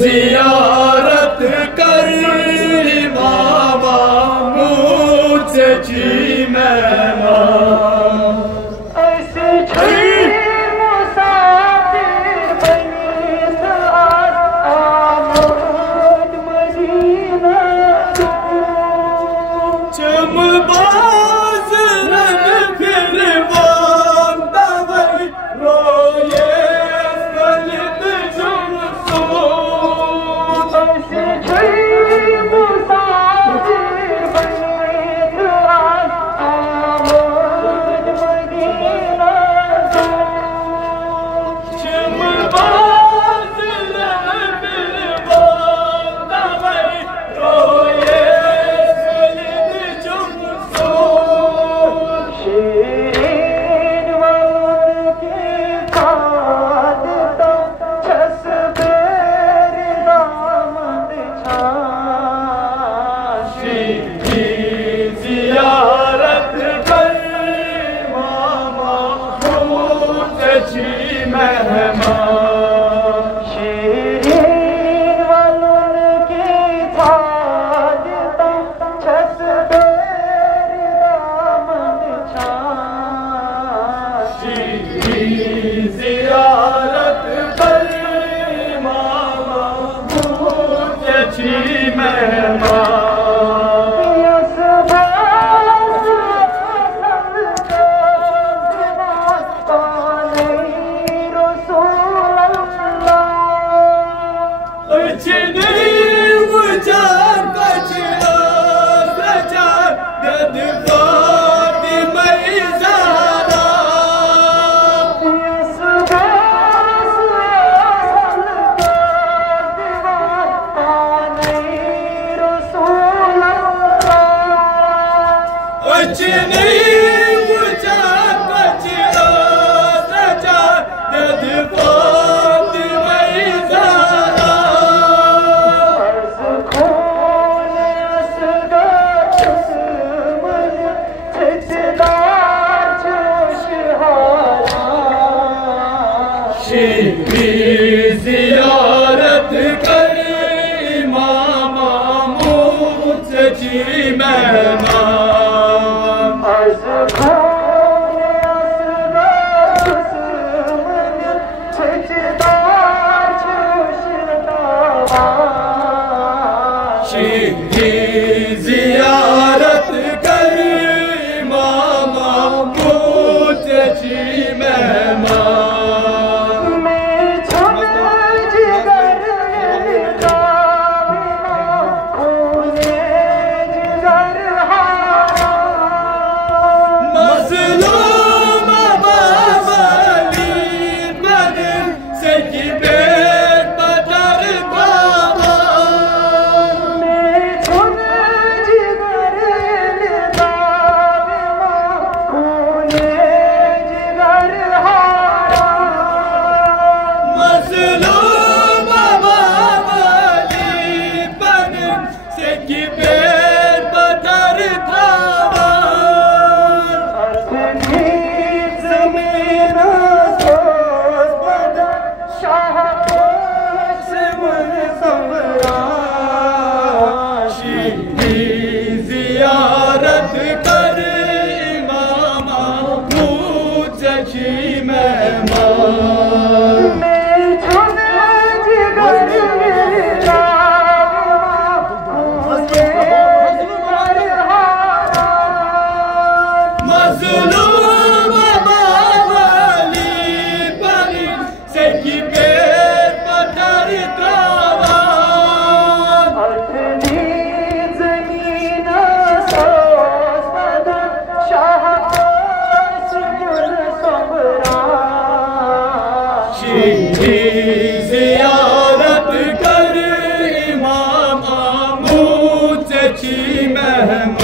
जियारत कर बाबा मुझसे जी मेहमान ऐसे मुसाफिर बनी आमद मदीना चमबाज रंग फिर बांधा वही रोए फलित जुम सो ऐसे मुसाफिर बनी आमद मदीना चमबाज रंग फिर बांधा वही रोए फलित जुम सो शीरीन वालों के साथ तो छसबेर दामद छाशी जियारत कर मामा मुझसे जी मेहमान शीरीन वालों के साथ तो छसबेर दामद छाशी जियारत कर मामा मुझसे जी मेहमान जियारत कर मामा मुझसे जी मेहमान जियारत कर मामा मुझसे जी मेहमान जियारत कर मामा मुझसे जी मेहमान मज़लूम बावली बनी से की पेट पत्थर जियारत कर मामा मुझसे जी मेहमान